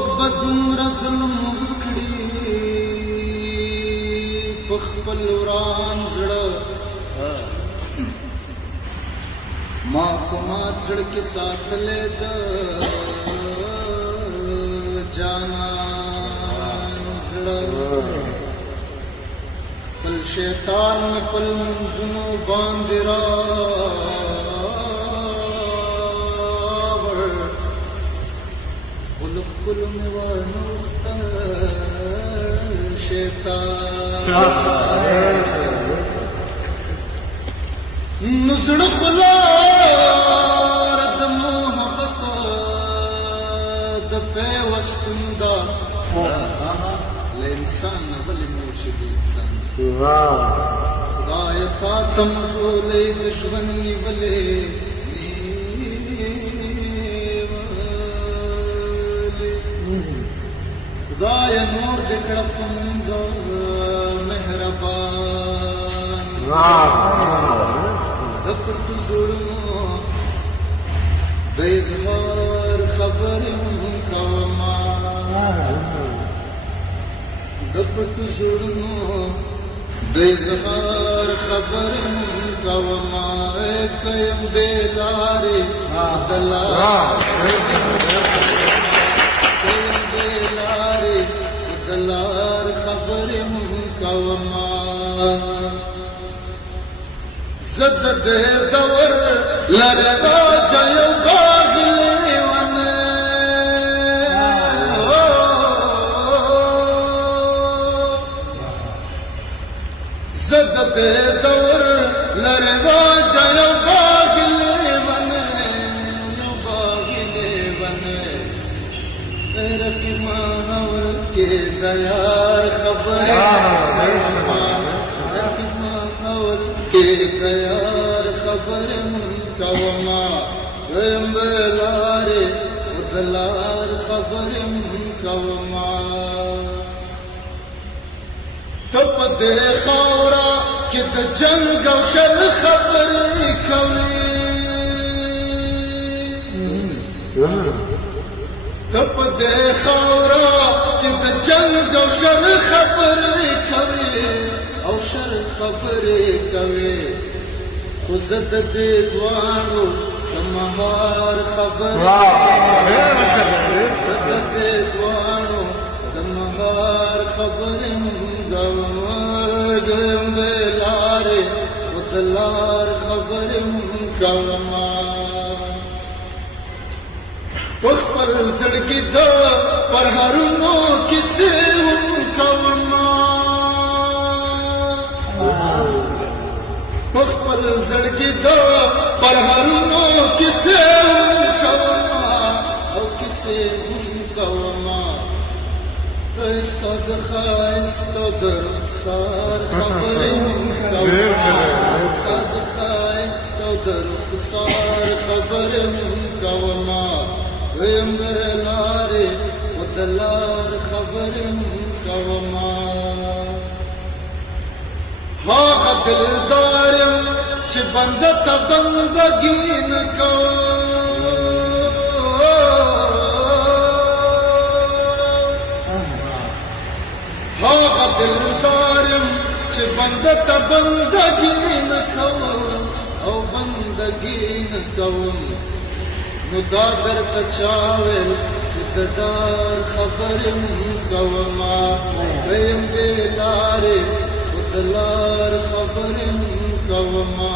څوک به دومره ظلم وکړي په خپل وران زړه ما په ما زړه کې ساتلې د جانان زړه خپل شیطان مې په لمونځونو باندې راوړ له خپلو مې وانوښتل شیطان نو زړه خو لار د محبت د پیوستون ده له انسان نه ولې مرشد انسان خدای تا ته مزولې د ژوند نیولې خدای نور دې کړه په موږ مهربان د پټو زړونو د اظهار خبرې کوما د پټو زړونو د اظهار خبرې کوما کيم بلارې دلار خبرې کوما زد دې دور لره راځه یو باغ لیوانه زد دې دور لره راځه یو باغ لیوانه رکی ماحول کې دیار خبرې کے دیار خبرم کوما ویم بلارے ودلار خبرم کوما تپ دے خورا کہ د جنگ او شر خبرې کوي تپ دے خورا کہ د جنگ او شر خبرې کوي او شر خبرې کوي خو زه د دې دوانو د مهار خبرې زه د دې دوانو د مهار خبرې کوم بلارې او د لار خبرې کوما په خپل زړګي د پرهرونو کیسې هم کوما خپل زړګي د پرهرونو کیسې کوما او کیسې کوما استاد خایست د رخسار خبرې کوما استاد خایست د رخسار خبرې کوما ویم لارې ودلار خبرې کوما هاغه دلدارم چې بنده ته بندګي نه هاغه دلدارم چې بنده ته بندګي نه او بندګي نه کوم نو دا درته چا ویل چې د ډار خبرې کوما ویم بلارې دلار خبرم کوما